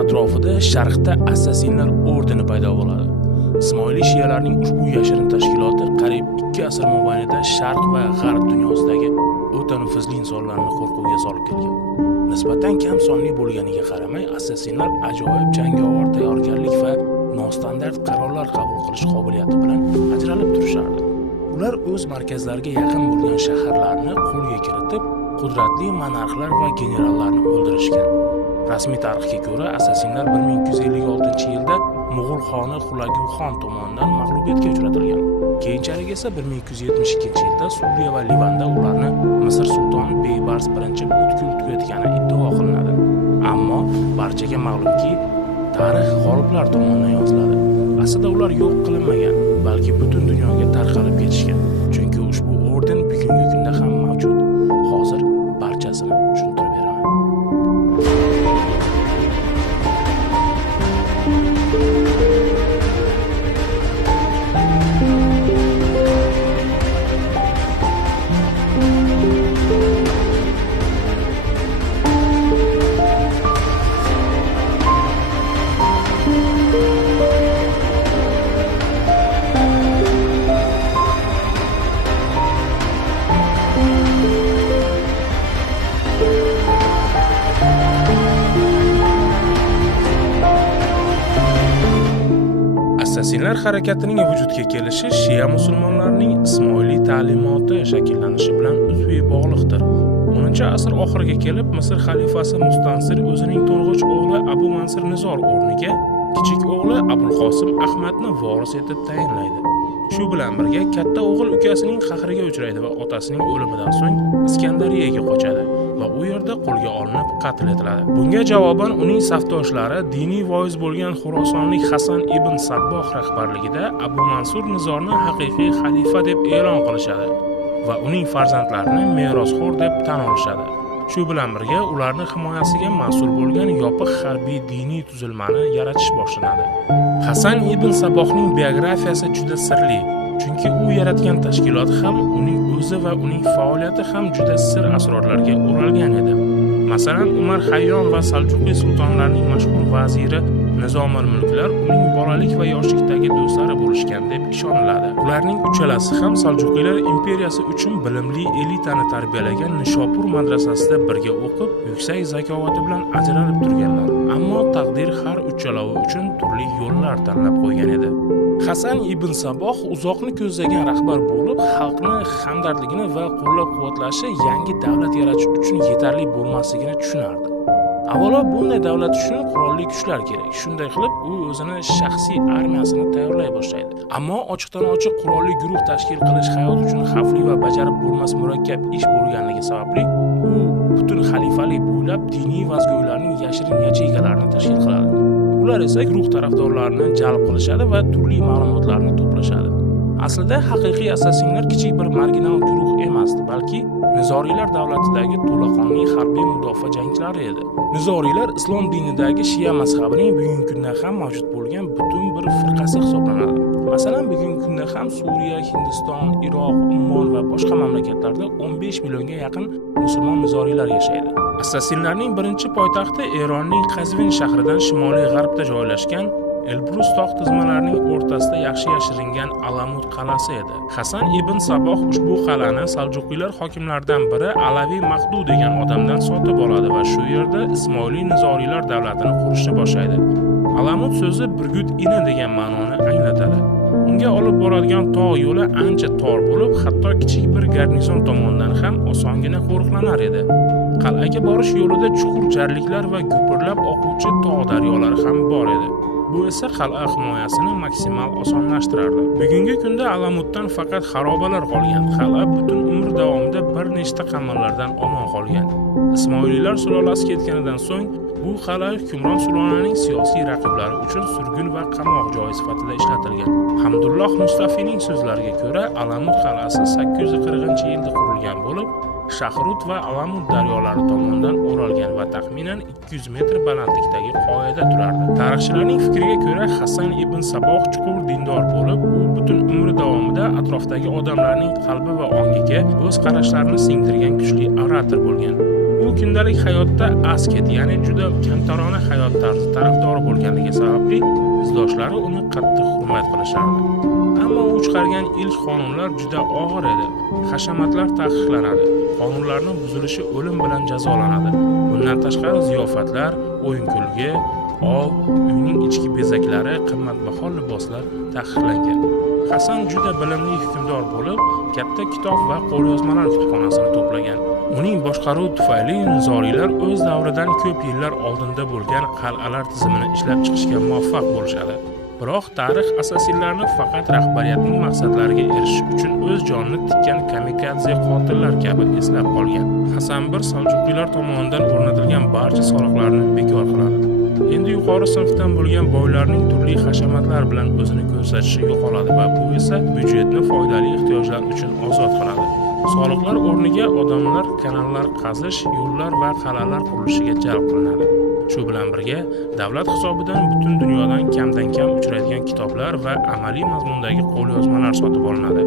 atrofida Sharqda assassinlar ordeni paydo bo'ladi. Ismoiliy shiyalarning ushbu yashirin tashkiloti qariyb 2 asr mobaynida Sharq va G'arb dunyosidagi o'ta nufuzli insonlarni qo'rquvga solib kelgan. Nisbatan kam sonli bo'lganiga qaramay, assassinlar ajoyib jangovar tayyorgarlik va nostandart qarorlar qabul qilish qobiliyati bilan ajralib turishardi. Ular o'z markazlariga yaqin bo'lgan shaharlarni qo'lga kiritib, qudratli monarxlar va generallarni o'ldirishgan. Rasmiy tarixga ko'ra, assassinlar 1256-yilda Mo'g'ul xoni Xulagu xon tomonidan mag'lubiyatga uchratilgan. Keyinchalik esa 1272-yilda Suriya va Livanda ularni Misr sultoni Beybars I butkul tugatgani iddao qilinadi. Ammo barchaga ma'lumki, tarix g'oliblar tomonidan yoziladi. Aslida ular yo'q qilinmagan, balki butun dunyoga tarqalib ketishgan. Chunki ushbu orden bugungi kunda ham mavjud. Hozir barchasini tushuntirib beraman. Assassinlar harakatining vujudga kelishi Shia musulmonlarining Ismoiliy ta'limoti shakllanishi bilan uzviy bog'liqdir. 10-asr oxiriga kelib, Misr xalifasi Mustansir o'zining to'ng'ich o'g'li Abu Mansur Nizor o'rniga kichik o'g'li Abul Qosim Ahmadni voris etib tayinlaydi. Shu bilan birga katta o'g'il ukasining qahriga uchraydi va otasining o'limidan so'ng Iskandariyaga qochadi va u yerda qo'lga olinib qatl etiladi. Bunga javoban uning safdoshlari diniy voiz bo'lgan Xurosonlik Hasan ibn Sabboh rahbarligida Abu Mansur Nizorni haqiqiy xalifa deb e'lon qilishadi va uning farzandlarini merosxo'r deb tan olishadi. Shu bilan birga ularni himoyasiga mas'ul bo'lgan yopiq harbiy diniy tuzilmani yaratish boshlanadi. Hasan ibn Sabbohning biografiyasi juda sirli, chunki u yaratgan tashkilot ham, uning o'zi va uning faoliyati ham juda sir asrorlarga o'ralgan edi. Masalan, Umar Hayyon va Saljuqiy sultonlarining mashhur vaziri Nizomul Mulklar uning bolalik va yoshlikdagi do'stlari bo'lishgan deb ishoniladi. Ularning uchalasi ham Saljuqiylar imperiyasi uchun bilimli elitani tarbiyalagan Nishopur madrasasida birga o'qib, yuksak zakovati bilan ajralib turganlar. Ammo taqdir har uchalovi uchun turli yo'llar tanlab qo'ygan edi. Hasan ibn Sabboh uzoqni ko'zlagan rahbar bo'lib, xalqni hamdardligini va qo'llab-quvvatlashi yangi davlat yaratish uchun yetarli bo'lmasligini tushunardi. Avvalo bunday davlat uchun qurolli kuchlar kerak. Shunday qilib, u o'zini shaxsiy armiyasini tayyorlay boshlaydi. Ammo ochiqdan-ochiq qurolli guruh tashkil qilish hayot uchun xavfli va bajarib bo'lmas murakkab ish bo'lganligi sababli, u butun xalifalik bo'ylab diniy vazgo'ylarning yashirin yacheykalarni tashkil qiladi. Ular esa guruh tarafdorlarini jalb qilishadi va turli ma'lumotlarni to'plashadi. Aslida haqiqiy assassinlar kichik bir marginal guruh emasdi, balki Nizoriylar davlatidagi to'laqonli harbiy mudofaa jangchilari edi. Nizoriylar islom dinidagi Shia mazhabining bugungi kunda ham mavjud bo'lgan butun bir firqasi hisoblanadi. Masalan, bugungi kunda ham Suriya, Hindiston, Iroq, Ummon va boshqa mamlakatlarda 15 millionga yaqin musulmon nizoriylar yashaydi. Assassinlarning birinchi poytaxti Eronning Qazvin shahridan shimoliy g'arbda joylashgan Elbrus tog' tizmalarining o'rtasida yaxshi yashiringan Alamut qal'asi edi. Hasan ibn Sabboh ushbu qal'ani Saljuqiylar hokimlaridan biri Alaviy Mahdu degan odamdan sotib oladi va shu yerda Ismoiliy Nizoriylar davlatini qurishni boshlaydi. Alamut so'zi burgut ini degan ma'noni anglatadi. Unga olib boradigan tog' yo'li ancha tor bo'lib, hatto kichik bir garnizon tomonidan ham osongina qo'riqlanar edi. Qal'aga borish yo'lida chuqur jarliklar va gupirlab oquvchi tog' daryolari ham bor edi. Bu esa qal'a himoyasini maksimal osonlashtirardi. Bugungi kunda Alamutdan faqat xarobalar qolgan. Qal'a butun umr davomida bir nechta qamallardan omon qolgan. Ismoiliylar sulolasi ketganidan so'ng bu qal'a hukmron sulolaning siyosiy raqiblari uchun surgun va qamoq joyi sifatida ishlatilgan. Hamdulloh Mustafiyning so'zlariga ko'ra, Alamut qal'asi 840-yilda qurilgan bo'lib, Shahrut va Alamut daryolari tomonidan o'ralgan va taxminan 200 metr balandlikdagi qoyada turardi. Tarixchilarning fikriga ko'ra, Hasan ibn Sabboh chuqur dindor bo'lib, u butun umri davomida atrofdagi odamlarning qalbi va ongiga o'z qarashlarini singdirgan kuchli orator bo'lgan. U kundalik hayotda asket, ya'ni juda kamtarona hayot tarzi tarafdori bo'lganligi sababli izdoshlari uni qattiq hurmat qilishardi. Ammo u chiqargan ilk qonunlar juda og'ir edi. Hashamatlar taqiqlanadi. Qonunlarning buzilishi o'lim bilan jazolanadi. Bundan tashqari ziyofatlar, o'yin-kulgi, ov, uyning ichki bezaklari, qimmatbaho liboslar taqiqlangan. Hasan juda bilimli hukmdor bo'lib, katta kitob va qo'lyozmalar kutubxonasini to'plagan. Uning boshqaruvi tufayli nizoriylar o'z davridan ko'p yillar oldinda bo'lgan qal'alar tizimini ishlab chiqishga muvaffaq bo'lishadi. Biroq tarix asasinlarni faqat rahbariyatning maqsadlariga erishish uchun o'z jonini tikkan kamikadze qotillar kabi eslab qolgan. Hasan I Saljuqiylar tomonidan o'rnatilgan barcha soliqlarni bekor qiladi. Endi yuqori sinfdan bo'lgan boylarning turli hashamatlar bilan o'zini ko'rsatishi yo'qoladi va bu esa byudjetni foydali ehtiyojlar uchun ozod qiladi. Soliqlar o'rniga odamlar kanallar qazish, yo'llar va qal'alar qurilishiga jalb qilinadi. Shu bilan birga davlat hisobidan butun dunyodan kamdan-kam uchraydigan kitoblar va amaliy mazmundagi qo'lyozmalar sotib olinadi.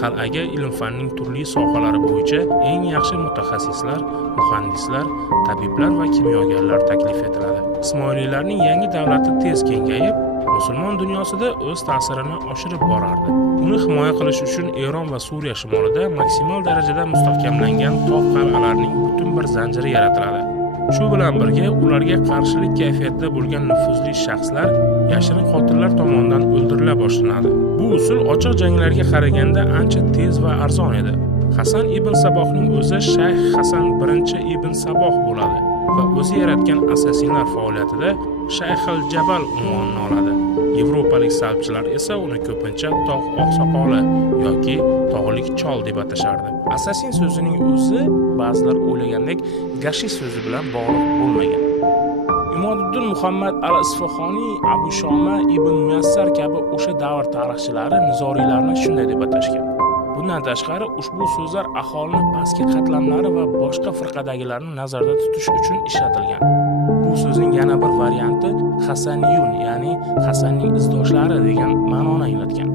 Qal'aga ilm-fanning turli sohalari bo'yicha eng yaxshi mutaxassislar, muhandislar, tabiblar va kimyogarlar taklif etiladi. Ismoiliylarning yangi davlati tez kengayib, musulmon dunyosida o'z ta'sirini oshirib borardi. Uni himoya qilish uchun Eron va Suriya shimolida maksimal darajada mustahkamlangan tog' qal'alarning butun bir zanjiri yaratiladi. Shu bilan birga ularga qarshilik kayfiyatida bo'lgan nufuzli shaxslar yashirin qotillar tomonidan o'ldirila boshlanadi. Bu usul ochiq janglarga qaraganda ancha tez va arzon edi. Hasan ibn Sabohning o'zi Shayx Hasan I ibn Saboh bo'ladi va o'zi yaratgan asasinlar faoliyatida Shayx al-Jabal unvonini oladi. Yevropalik salbchilar esa uni ko'pincha tog' oqsoqoli yoki tog'lik chol deb atashardi. Asasin so'zining o'zi ba'zilar o'ylagandek gashish so'zi bilan bog'liq bo'lmagan. Imoduddin Muhammad al-Isfahoniy, Abu Shoma ibn Muyassar kabi o'sha davr tarixchilari nizoriylarni shunday deb atashgan. Bundan tashqari ushbu so'zlar aholini pastki qatlamlari va boshqa firqadagilarni nazarda tutish uchun ishlatilgan. Bu so'zning yana bir varianti Hasaniyun, ya'ni Hasanning izdoshlari degan ma'noni anglatgan.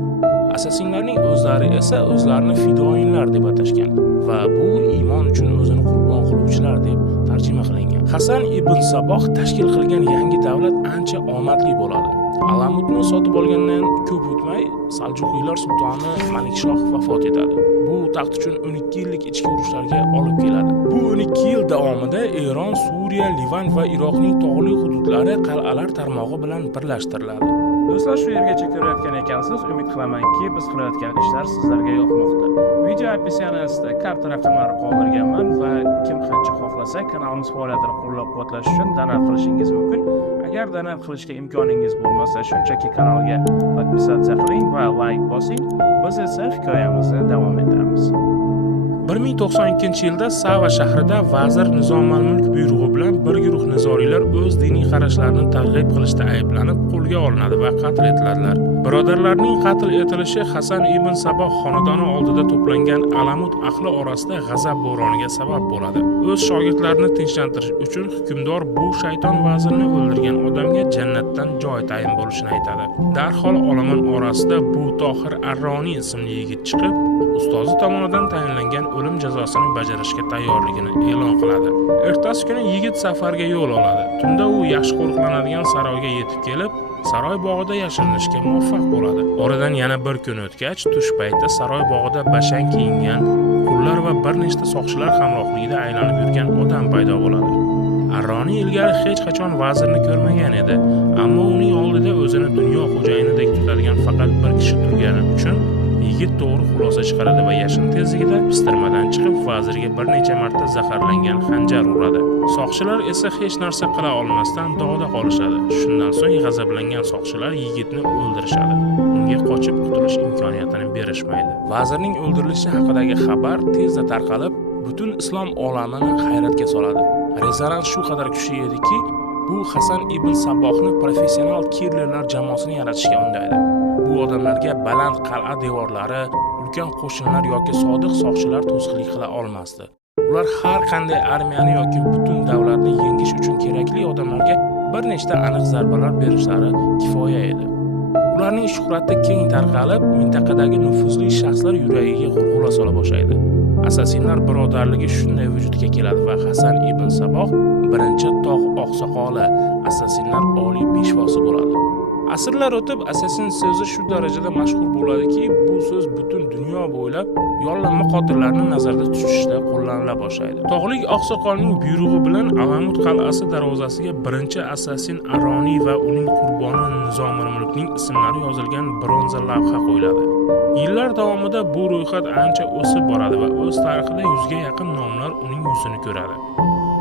Asasinlarning o'zlari esa o'zlarini fidoyinlar deb atashgan va bu iymon uchun o'zini qurbon qiluvchilar deb tarjima qilingan. Hasan ibn Saboh tashkil qilgan yangi davlat ancha omadli bo'ladi. Alamutni sotib olgandan ko'p o'tmay Saljuqiylar sultoni Malikshoh vafot etadi. Bu taxt uchun 12 yillik ichki urushlarga olib keladi. Bu 12 yil davomida Eron, Suriya, Livan va Iroqning tog'li hududlari qal'alar tarmog'i bilan birlashtiriladi. Do'stlar, shu yergacha ko'rayotgan ekansiz. Umid qilamanki, biz qilayotgan ishlar sizlarga yoqmoqda. Video opisiyanasida karta raqamlari qoldirganman va kim qancha xohlasa kanalimiz faoliyatini qo'llab-quvvatlash uchun donat qilishingiz mumkin. Agar donat qilishga imkoningiz bo'lmasa, shunchaki kanalga podpisatsiya qiling va like bosing. Biz esa hikoyamizni davom ettiramiz. 1092-yilda Sava shahrida vazir Nizomul-Mulk buyrug'i bilan bir guruh nizoriylar o'z diniy qarashlarini targ'ib qilishda ayblanib qo'lga olinadi va qatl etiladilar. Birodarlarning qatl etilishi Hasan ibn Saboh xonadoni oldida to'plangan Alamut ahli orasida g'azab bo'roniga sabab bo'ladi. O'z shogirdlarini tinchlantirish uchun hukmdor bu shayton vazirni o'ldirgan odamga jannatdan joy tayin bo'lishini aytadi. Darhol olomon orasida bu Tohir Arroniy ismli yigit chiqib, ustozi tomonidan tayinlangan o'lim jazosini bajarishga tayyorligini e'lon qiladi. Ertasi kuni yigit safarga yo'l oladi. Tunda u yaxshi qo'riqlanadigan saroyga yetib kelib, saroy bog'ida yashirinishga muvaffaq bo'ladi. Oradan yana bir kun o'tgach, tush payti saroy bog'ida bashang kiyingan qullar va bir nechta soqchilar hamrohligida aylanib yurgan odam paydo bo'ladi. Arroniy ilgari hech qachon vazirni ko'rmagan edi, ammo uning oldida o'zini dunyo xo'jayinidek tutadigan faqat bir kishi turgani uchun yigit to'g'ri xulosa chiqaradi va yashin tezligida pistirmadan chiqib vazirga bir necha marta zaharlangan xanjar uradi. Soqchilar esa hech narsa qila olmasdan dog'da qolishadi. Shundan so'ng g'azablangan soqchilar yigitni o'ldirishadi. Unga qochib qutulish imkoniyatini berishmaydi. Vazirning o'ldirilishi haqidagi xabar tezda tarqalib, butun islom olamini hayratga soladi. Rezonans shu qadar kuchli ediki, bu Hasan ibn Sabohni professional killerlar jamoasini yaratishga undaydi. Bu odamlarga baland qal'a devorlari, ulkan qo'shinlar yoki sodiq soqchilar to'sqinlik qila olmasdi. Ular har qanday armiyani yoki butun davlatni yengish uchun kerakli odamlarga bir nechta aniq zarbalar berishlari kifoya edi. Ularning shuhrati keng tarqalib, mintaqadagi nufuzli shaxslar yuragiga g'ulg'ula sola boshlaydi. Assassinlar birodarligi shunday vujudga keladi va Hasan ibn Saboh birinchi tog' oqsoqoli, assassinlar oliy peshvosi bo'ladi. Asrlar o'tib assassin so'zi shu darajada mashhur bo'ladiki, bu so'z butun dunyo bo'ylab yollanma qotillarni nazarda tutishda qo'llanila boshlaydi. Tog'lik oqsoqolning buyrug'i bilan Alamut qal'asi darvozasiga birinchi assassin Aroniy va uning qurboni Nizomul Mulkning ismlari yozilgan bronza lavha qo'yiladi. Yillar davomida bu ro'yxat ancha o'sib boradi va o'z tarixida 100 ga yaqin nomlar uning yuzini ko'radi.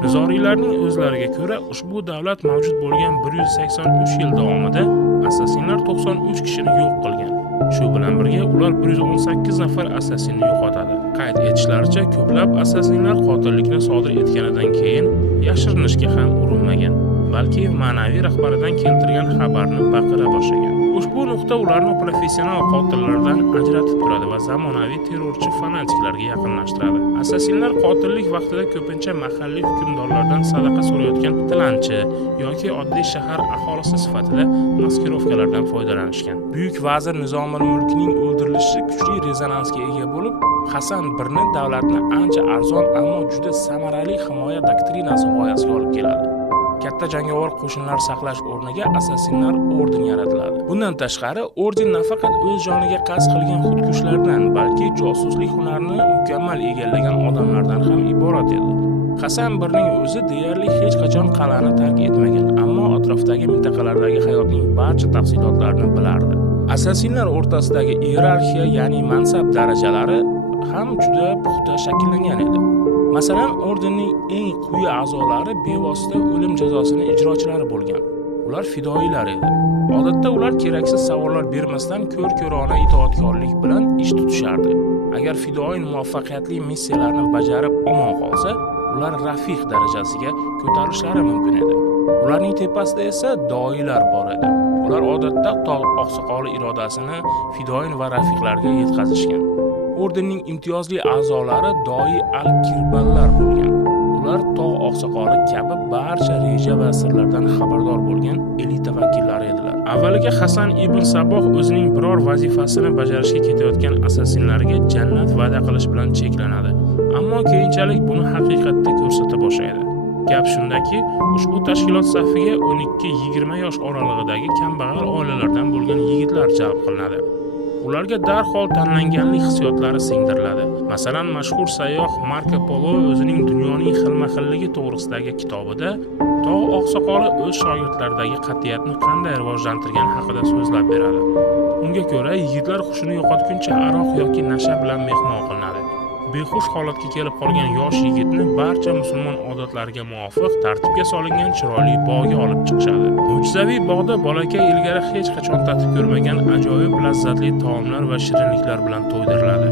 Nizoriylarning o'zlariga ko'ra, ushbu davlat mavjud bo'lgan 183 yil davomida assassinlar 93 kishini yo'q qilgan. Shu bilan birga ular 118 nafar assassinni yo'qotadi. Qayd etishlaricha, ko'plab assassinlar qotillikni sodir etganidan keyin yashirinishga ham urinmagan, balki ma'naviy rahbaridan keltirgan xabarni baqira boshlagan. Ushbu nuqta ularni professional qotillardan ajratib turadi va zamonaviy terrorchi fanatiklarga yaqinlashtiradi. Assassinlar qotillik vaqtida ko'pincha mahalliy hukmdorlardan sadaqa so'rayotgan tilanchi yoki oddiy shahar aholisi sifatida maskirovkalardan foydalanishgan. Buyuk vazir Nizomul Mulkning o'ldirilishi kuchli rezonansga ega bo'lib, Hasan Ining davlatni ancha arzon ammo juda samarali himoya doktrinasi g'oyasiga olib keladi. Katta jangovar qo'shinlar saqlash o'rniga assassinlar orden yaratiladi. Bundan tashqari, orden nafaqat o'z joniga qasd qilgan xudkushlardan, balki josuslik hunarini mukammal egallagan odamlardan ham iborat edi. Hasan Ining o'zi deyarli hech qachon qal'ani tark etmagan, ammo atrofdagi mintaqalardagi hayotning barcha tafsilotlarini bilardi. Assassinlar o'rtasidagi iyerarxiya, ya'ni mansab darajalari ham juda puxta shakllangan edi. Masalan, ordenning eng quyi a'zolari bevosita o'lim jazosini ijrochilari bo'lgan. Ular fidoilar edi. Odatda ular keraksiz savollar bermasdan ko'r-ko'rona itoatkorlik bilan ish tutishardi. Agar fidoin muvaffaqiyatli missiyalarni bajarib omon qolsa, ular rafiq darajasiga ko'tarilishlari mumkin edi. Ularning tepasida esa doilar bor edi. Ular odatda tog' oqsoqoli irodasini fidoin va rafiqlarga yetkazishgan. Ordenning imtiyozli a'zolari doi al-kirballar bo'lgan. Ular tog' oqsoqoli kabi barcha reja va sirlardan xabardor bo'lgan elita vakillari edilar. Avvaliga Hasan ibn Saboh o'zining biror vazifasini bajarishga ketayotgan assassinlarga jannat va'da qilish bilan cheklanadi. Ammo keyinchalik buni haqiqatda ko'rsata boshlaydi. Gap shundaki, ushbu tashkilot safiga 12-20 yosh oralig'idagi kambag'al oilalardan bo'lgan yigitlar jalb qilinadi. Ularga darhol tanlanganlik hissiyotlari singdiriladi. Masalan, mashhur sayyoh Marko Polo o'zining dunyoning xilma-xilligi to'g'risidagi kitobida tog' oqsoqoli o'z shogirdlaridagi qat'iyatni qanday rivojlantirgani haqida so'zlab beradi. Unga ko'ra, yigitlar hushini yo'qotguncha aroq yoki nasha bilan mehmon qilinadi. Behush holatga kelib qolgan yosh yigitni barcha musulmon odatlariga muvofiq tartibga solingan chiroyli bog'ga olib chiqishadi. Mo'jizaviy bog'da bolakay ilgari hech qachon tatib ko'rmagan ajoyib lazzatli taomlar va shirinliklar bilan to'ydiriladi.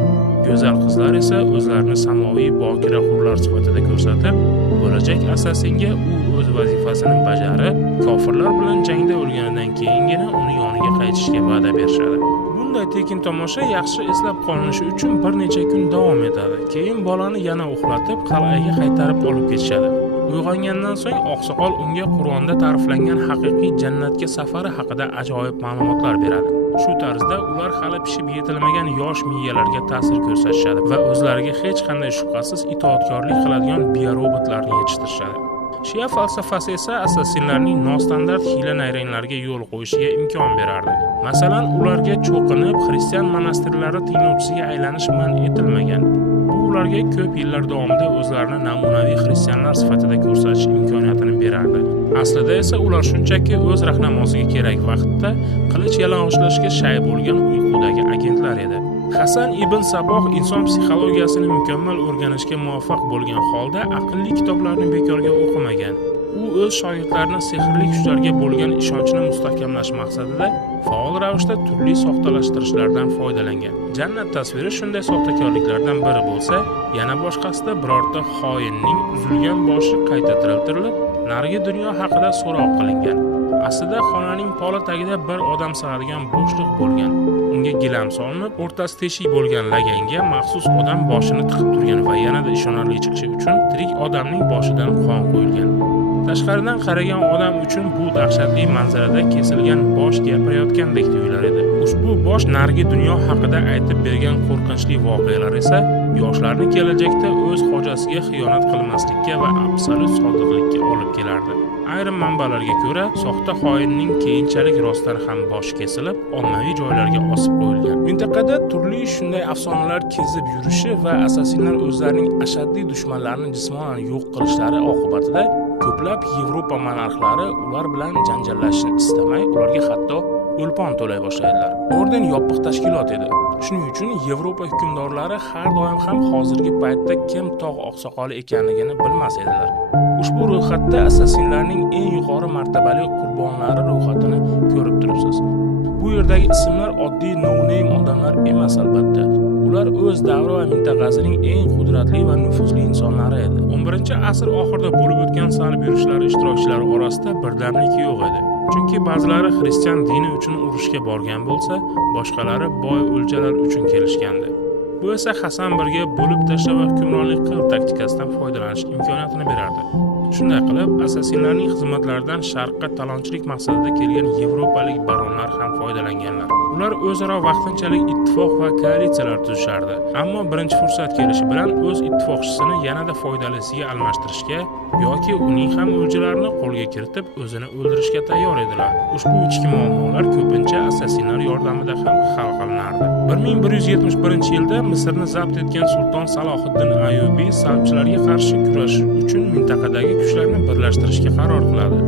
Go'zal qizlar esa o'zlarini samoviy bokira hurlar sifatida ko'rsatib, bo'lajak assassinga u o'z vazifasini bajarib, kofirlar bilan jangda o'lganidan keyingina uni yoniga qaytishga va'da berishadi. Bunday tekin tomosha yaxshi eslab qolinishi uchun bir necha kun davom etadi. Keyin bolani yana uxlatib, qal'aga qaytarib olib ketishadi. Uyg'ongandan so'ng oqsoqol unga Qur'onda ta'riflangan haqiqiy jannatga safari haqida ajoyib ma'lumotlar beradi. Shu tarzda ular hali pishib yetilmagan yosh miyalarga ta'sir ko'rsatishadi va o'zlariga hech qanday shubhasiz itoatkorlik qiladigan biorobotlarni yetishtirishadi. Shia falsafasi esa assassinlarning nostandart hiyla-nayranglarga yo'l qo'yishiga imkon berardi. Masalan, ularga cho'qinib xristian monastirlari tinglovchisiga aylanish man etilmagan. Bu ularga ko'p yillar davomida o'zlarini namunaviy xristianlar sifatida ko'rsatish imkoniyatini berardi. Aslida esa ular shunchaki o'z rahnamosiga kerak vaqtda qilich yalang'ochlashga shay bo'lgan uyqudagi agentlar edi. Hasan ibn Saboh inson psixologiyasini mukammal o'rganishga muvaffaq bo'lgan holda aqlli kitoblarni bekorga o'qimagan. U o'z shogirdlarini sehrli kuchlarga bo'lgan ishonchini mustahkamlash maqsadida faol ravishda turli soxtalashtirishlardan foydalangan. Jannat tasviri shunday soxtakorliklardan biri bo'lsa, yana boshqasida birorta xoinning uzilgan boshi qayta tiriltirilib, narigi dunyo haqida so'roq qilingan. Aslida xonaning poli tagida bir odam sig'adigan bo'shliq bo'lgan. Unga gilam solinib, o'rtasi teshik bo'lgan laganga maxsus odam boshini tiqib turgan va yanada ishonarli chiqishi uchun tirik odamning boshidan qon qo'yilgan. Tashqaridan qaragan odam uchun bu dahshatli manzarada kesilgan bosh gapirayotgandek tuyular edi. Ushbu bosh narigi dunyo haqida aytib bergan qo'rqinchli voqealar esa yoshlarni kelajakda o'z hojasiga xiyonat qilmaslikka va absolyut sodiqlikka olib kelardi. Ayrim manbalarga ko'ra, soxta xoinning keyinchalik rostdan ham boshi kesilib, ommaviy joylarga osib qo'yilgan. Mintaqada turli shunday afsonalar kezib yurishi va assassinlar o'zlarining ashaddiy dushmanlarini jismonan yo'q qilishlari oqibatida ko'plab Yevropa monarxlari ular bilan janjallashishni istamay, ularga hatto o'lpon to'lay boshlaydilar. Orden yopiq tashkilot edi. Shuning uchun Yevropa hukmdorlari har doim ham hozirgi paytda kim tog' oqsoqoli ekanligini bilmas edilar. Ushbu ro'yxatda assassinlarning eng yuqori martabali qurbonlari ro'yxatini ko'rib turibsiz. Bu yerdagi ismlar oddiy no-name odamlar emas albatta. Ular o'z davri va mintaqasining eng qudratli va nufuzli insonlari edi. 11-asr oxirida bo'lib o'tgan salib yurishlari ishtirokchilari orasida birdamlik yo'q edi. Chunki ba'zilari xristian dini uchun urushga borgan bo'lsa, boshqalari boy o'ljalar uchun kelishgandi. Bu esa Hasan Iga bo'lib tashlab va hukmronlik qil taktikasidan foydalanish imkoniyatini berardi. Shunday qilib, assassinlarning xizmatlaridan sharqqa talonchilik maqsadida kelgan yevropalik baronlar ham foydalanganlar. Ular o'zaro vaqtinchalik ittifoq va koalitsiyalar tuzishardi. Ammo birinchi fursat kelishi bilan o'z ittifoqchisini yanada foydalisiga almashtirishga yoki uning ham o'ljalarini qo'lga kiritib, o'zini o'ldirishga tayyor edilar. Ushbu ichki muammolar ko'pincha assassinlar yordamida ham hal qilinardi. 1171-yilda Misrni zabt etgan sulton Salohiddin Ayyubiy salbchilarga qarshi kurashish uchun mintaqadagi kuchlarni birlashtirishga qaror qiladi.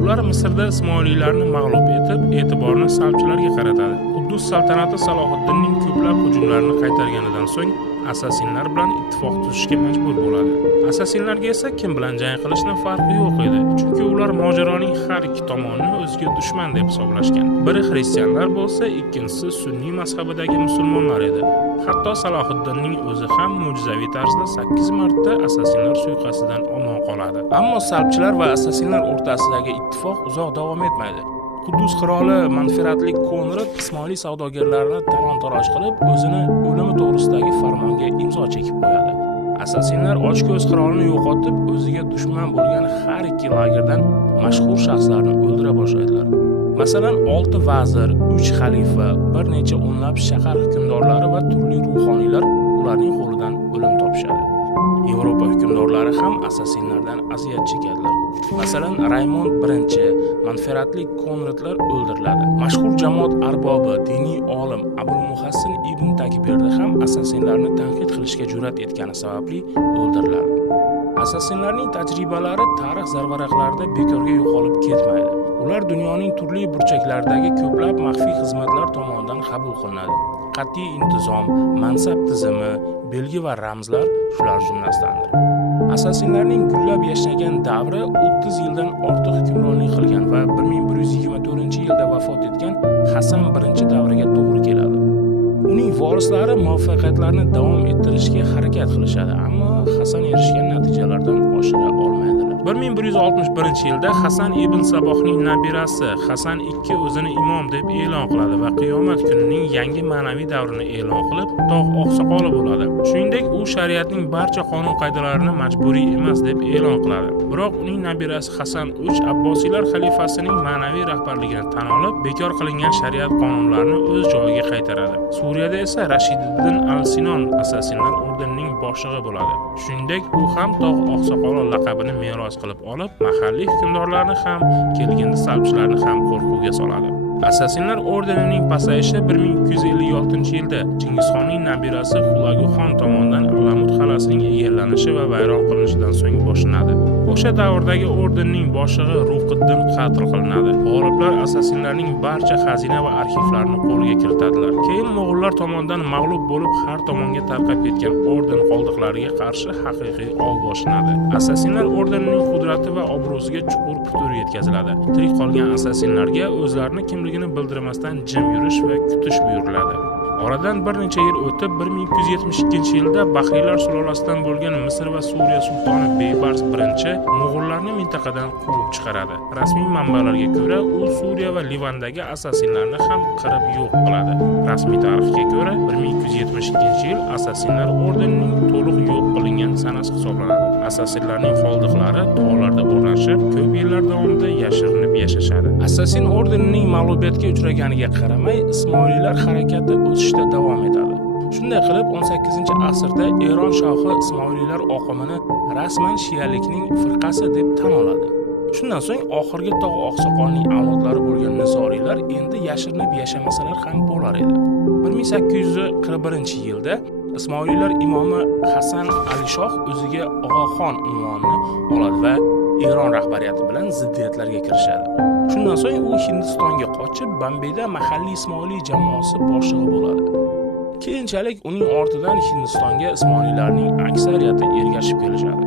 Ular Misrda Ismoiliylarni mag'lub etib, e'tiborni salbchilarga qaratadi. Quddus saltanati Salohiddinning ko'plab hujumlarini qaytarganidan so'ng assassinlar bilan ittifoq tuzishga majbur bo'ladi. Assassinlarga esa kim bilan jang qilishning farqi yo'q edi, chunki ular mojaroning har ikki tomonini o'ziga dushman deb hisoblashgan. Biri xristianlar bo'lsa, ikkinchisi sunniy mazhabidagi musulmonlar edi. Hatto Salohiddinning o'zi ham mo'jizaviy tarzda 8 marta assassinlar suiqasdidan omon qoladi. Ammo salbchilar va assassinlar o'rtasidagi ittifoq uzoq davom etmaydi. Quddus qiroli manfaatli Konrad Ismoiliy savdogarlarini talon-taroj qilib, o'zini o'limi to'g'risidagi farmonga imzo chekib qo'yadi. Assassinlar ochko'z qirolni yo'qotib, o'ziga dushman bo'lgan har ikki lagerdan mashhur shaxslarni o'ldira boshlaydilar. Masalan, 6 vazir, 3 xalifa, bir necha o'nlab shahar hukmdorlari va turli ruhoniylar ularning qo'lidan o'lim topishadi. Yevropa hukmdorlari ham assassinlardan aziyat chekadilar. Masalan, Raymond I, manfaatli Konradlar o'ldiriladi. Mashhur jamoat arbobi, diniy olim Abul Muhassin ibn Takbirda ham assassinlarni tanqid qilishga jur'at etgani sababli o'ldiriladi. Assassinlarning tajribalari tarix zarvaraqlarida bekorga yo'qolib ketmaydi. Ular dunyoning turli burchaklaridagi ko'plab maxfiy xizmatlar tomonidan qabul qilinadi. Qat'iy intizom, mansab tizimi, belgi va ramzlar shular jumlasidandir. Assassinlarning gullab yashagan davri 30 yildan ortiq hukmronlik qilgan va 1124-yilda vafot etgan Hasan I davriga to'g'ri keladi. Uning vorislari muvaffaqiyatlarni davom ettirishga harakat qilishadi, ammo Hasan erishgan natijalardan oshira olmaydilar. 1161-yilda Hasan ibn Sabohning nabirasi Hasan II o'zini imom deb e'lon qiladi va qiyomat kunining yangi ma'naviy davrini e'lon qilib, tog' oqsoqoli bo'ladi. Shuningdek, u shariatning barcha qonun-qoidalarini majburiy emas deb e'lon qiladi. Biroq uning nabirasi Hasan III Abbosiylar xalifasining ma'naviy rahbarligini tan olib, bekor qilingan shariat qonunlarini o'z joyiga qaytaradi. Suriyada esa Rashididdin al-Sinon assassinlar ordenining boshlig'i bo'ladi. Shuningdek, u ham tog' oqsoqoli laqabini meros qilib olib, mahalliy hukmdorlarni ham, kelgindi salbchilarni ham qo'rquvga soladi. Assassinlar ordenining pasayishi 1256-yilda Chingizxonning nabirasi Xulaguxon tomonidan Alamut qalasining egallanishi va vayron qilinishidan so'ng boshlanadi. O'sha davrdagi ordenning boshlig'i Ruqiddin qatl qilinadi. G'oliblar assassinlarning barcha xazina va arxivlarini qo'lga kiritadilar. Keyin mo'g'ullar tomonidan mag'lub bo'lib, har tomonga tarqab ketgan orden qoldiqlariga qarshi haqiqiy ov boshlanadi. Assassinlar ordenining qudrati va obro'siga chuqur putur yetkaziladi. Tirik qolgan assassinlarga o'zlarini kimligini bildirmasdan jim yurish va kutish buyuriladi. Oradan bir necha yil o'tib 1272-yilda Baxriylar sulolasidan bo'lgan Misr va Suriya sultoni Beybars I mo'g'ullarni mintaqadan quvib chiqaradi. Rasmiy manbalarga ko'ra, u Suriya va Livandagi assassinlarni ham qirib yo'q qiladi. Rasmiy tarixga ko'ra, 1272-yil assassinlar ordenining to'liq yo'q qilingan sanasi hisoblanadi. Assassinlarning qoldiqlari tog'larda o'rnashib, ko'p yillar davomida yashirinib yashashadi. Assassin ordenining mag'lubiyatga uchraganiga qaramay, Ismoiliylar harakati o'sishda davom etadi. Shunday qilib 18-asrda Eron shohi Ismoiliylar oqimini rasman shiyalikning firqasi deb tan oladi. Shundan so'ng oxirgi tog' oqsoqolning avlodlari bo'lgan Nizoriylar endi yashirinib yashamasalar ham bo'lar edi. 1841-yilda Ismoiliylar imomi Hasan Alishoh o'ziga Og'axon unvonini oladi va Eron rahbariyati bilan ziddiyatlarga kirishadi. Shundan so'ng u Hindistonga qochib, Bombeyda mahalliy Ismoiliy jamoasi boshlig'i bo'ladi. Keyinchalik uning ortidan Hindistonga Ismoiliylarning aksariyati ergashib kelishadi.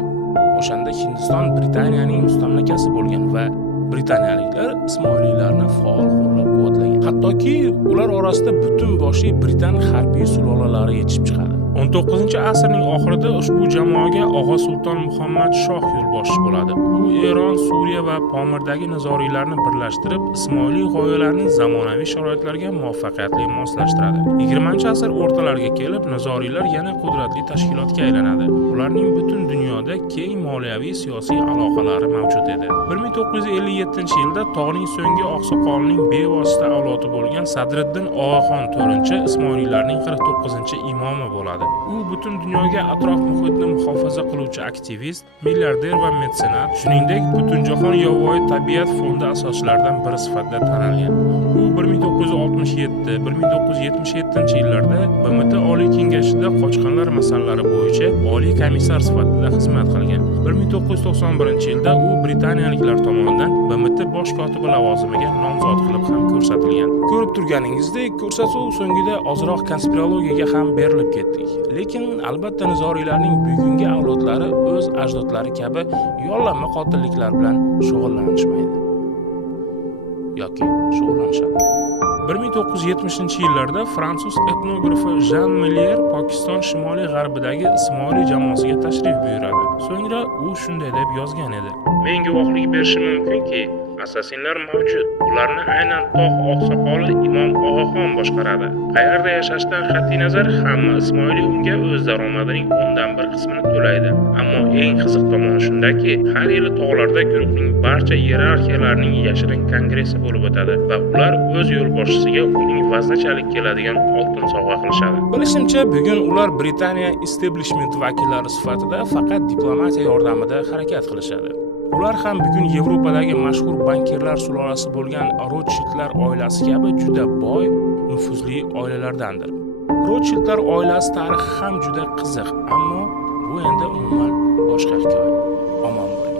O'shanda Hindiston Britaniyaning mustamlakasi bo'lgan va Britaniyaliklar Ismoiliylarni faol qo'llab-quvvatlagan. Hattoki ular orasida butun boshli Britan harbiy sulolalari yetishib chiqadi. 19-asrning oxirida ushbu jamoaga Og'a Sulton Muhammad Shoh yo'lboshchi bo'ladi. U Eron, Suriya va Pomirdagi nizoriylarni birlashtirib, Ismoiliy g'oyalarni zamonaviy sharoitlarga muvaffaqiyatli moslashtiradi. 20-asr o'rtalariga kelib, nizoriylar yana qudratli tashkilotga aylanadi. Ularning butun dunyoda keng moliyaviy siyosiy aloqalari mavjud edi. 1957-yilda tog'ning so'nggi oqsoqolining bevosita avlodi bo'lgan Sadriddin Og'axon IV Ismoiliylarning 49-imomi bo'ladi. U butun dunyoga atrof muhitni muhofaza qiluvchi aktivist, milliarder va metsenat, shuningdek butunjahon yovvoyi tabiat fondi asoschilaridan biri sifatida tanilgan. U 1967-1977-yillarda BMT Oliy kengashida qochqinlar masalalari bo'yicha oliy komissar sifatida xizmat qilgan. 1991-yilda u britaniyaliklar tomonidan BMT bosh kotibi lavozimiga nomzod qilib ham ko'rsatilgan. Ko'rib turganingizdek, ko'rsatuv so'ngida ozroq konspirologiyaga ham berilib ketdik. Lekin albatta nizoriylarning bugungi avlodlari o'z ajdodlari kabi yollanma qotilliklar bilan shug'ullanishmaydi. Yoki shug'ullanishadi. 1970-yillarda fransuz etnografi Jean Melier Pokiston shimoliy-g'arbidagi Ismoiliy jamoasiga tashrif buyuradi. So'ngra u shunday deb yozgan edi: "Men guvohlik berishim mumkinki, assassinlar mavjud. Ularni aynan tog' oqsoqoli Imom Og'axon boshqaradi. Qayerda yashashdan qat'iy nazar, hamma Ismoiliy unga o'z daromadining 1/10 qismini to'laydi. Ammo eng qiziq tomoni shundaki, har yili tog'larda guruhning barcha iyerarxiyalarining yashirin kongressi bo'lib o'tadi va ular o'z yo'lboshchisiga uning vaznichalik keladigan oltin sovg'a qilishadi. Bilishimcha, bugun ular Britaniya establishment vakillari sifatida faqat diplomatiya yordamida harakat qilishadi. Ular ham bugun Yevropadagi mashhur bankirlar sulolasi bo'lgan Rothschildlar oilasi kabi juda boy, nufuzli oilalardandir. Rothschildlar oilasi tarixi ham juda qiziq, ammo bu endi umuman boshqa hikoya. Omon bo'ling.